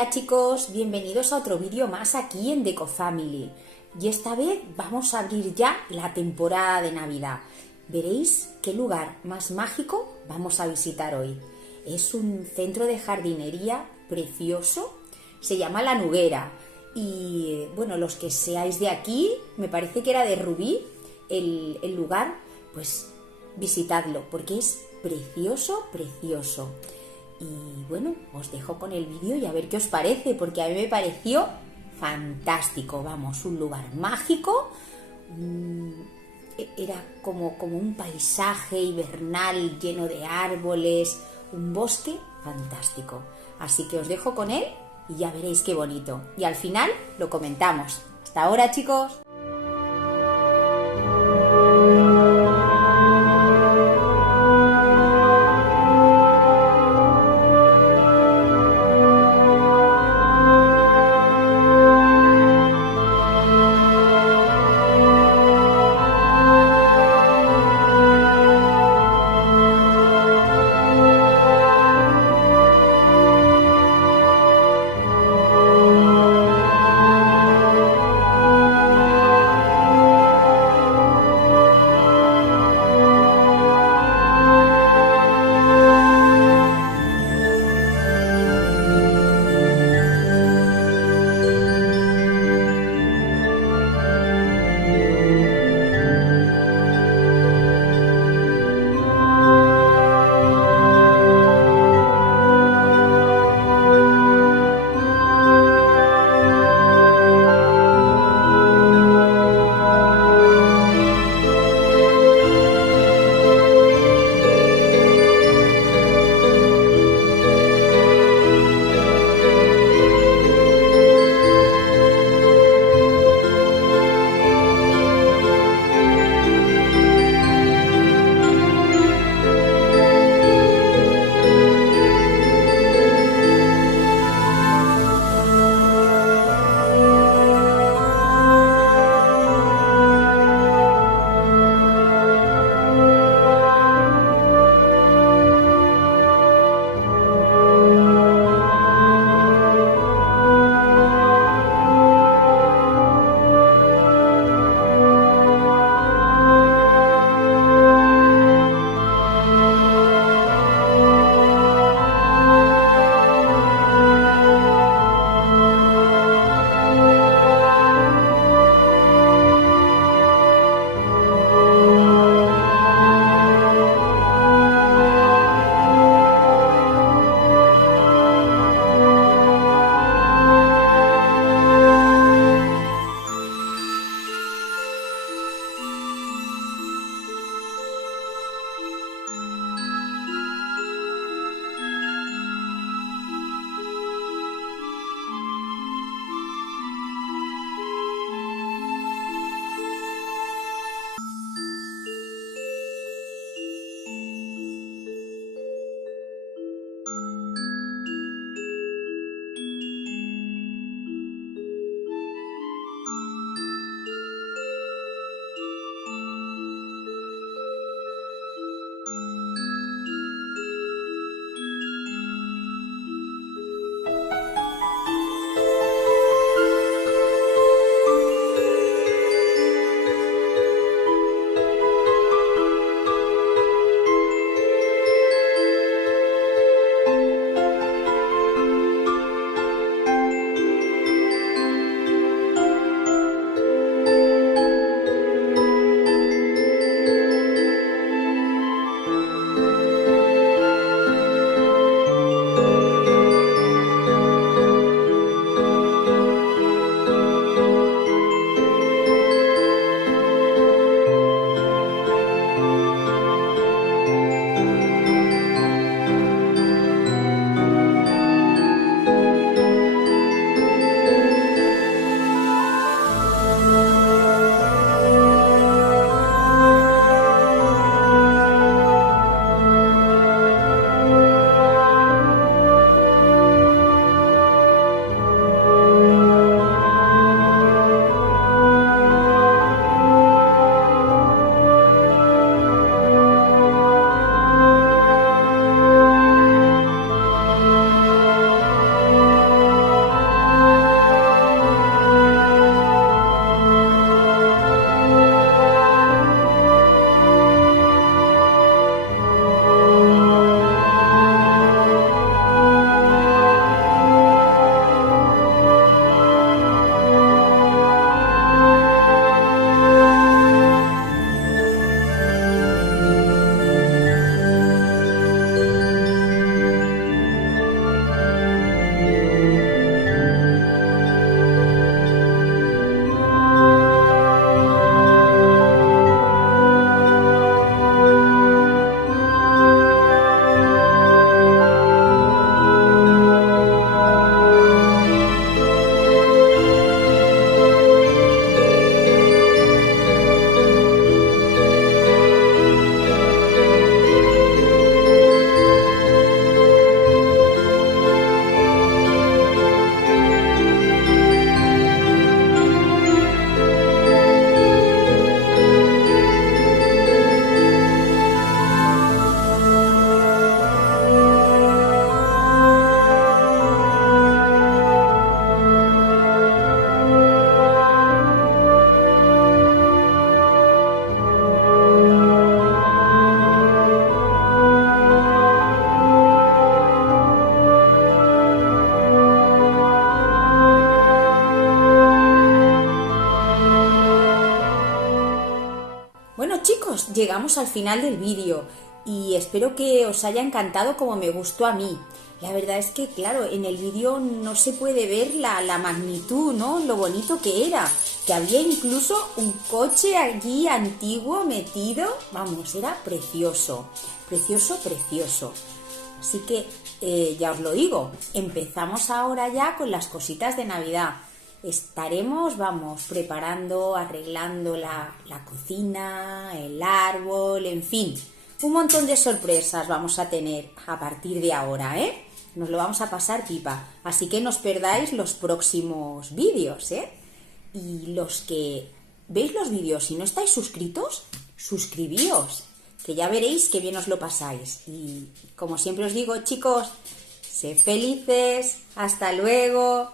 Hola chicos, bienvenidos a otro vídeo más aquí en Decofamily. Y esta vez vamos a abrir ya la temporada de Navidad. Veréis qué lugar más mágico vamos a visitar hoy. Es un centro de jardinería precioso, se llama La Noguera. Y bueno, los que seáis de aquí, me parece que era de Rubí el lugar, pues visitadlo porque es precioso, precioso. Y bueno, os dejo con el vídeo y a ver qué os parece, porque a mí me pareció fantástico, vamos, un lugar mágico, era como un paisaje hibernal lleno de árboles, un bosque fantástico. Así que os dejo con él y ya veréis qué bonito. Y al final lo comentamos. Hasta ahora, chicos. llegamos al final del vídeo y espero que os haya encantado como me gustó a mí. La verdad es que, claro, en el vídeo no se puede ver la magnitud, ¿no? Lo bonito que era. Que había incluso un coche allí antiguo metido. Vamos, era precioso. Precioso, precioso. Así que, ya os lo digo, empezamos ahora ya con las cositas de Navidad. Estaremos, vamos, preparando, arreglando la cocina, el árbol, en fin. Un montón de sorpresas vamos a tener a partir de ahora, ¿eh? Nos lo vamos a pasar pipa. Así que no os perdáis los próximos vídeos, ¿eh? Y los que veis los vídeos y no estáis suscritos, suscribíos, que ya veréis que bien os lo pasáis. Y como siempre os digo, chicos, sed felices. Hasta luego.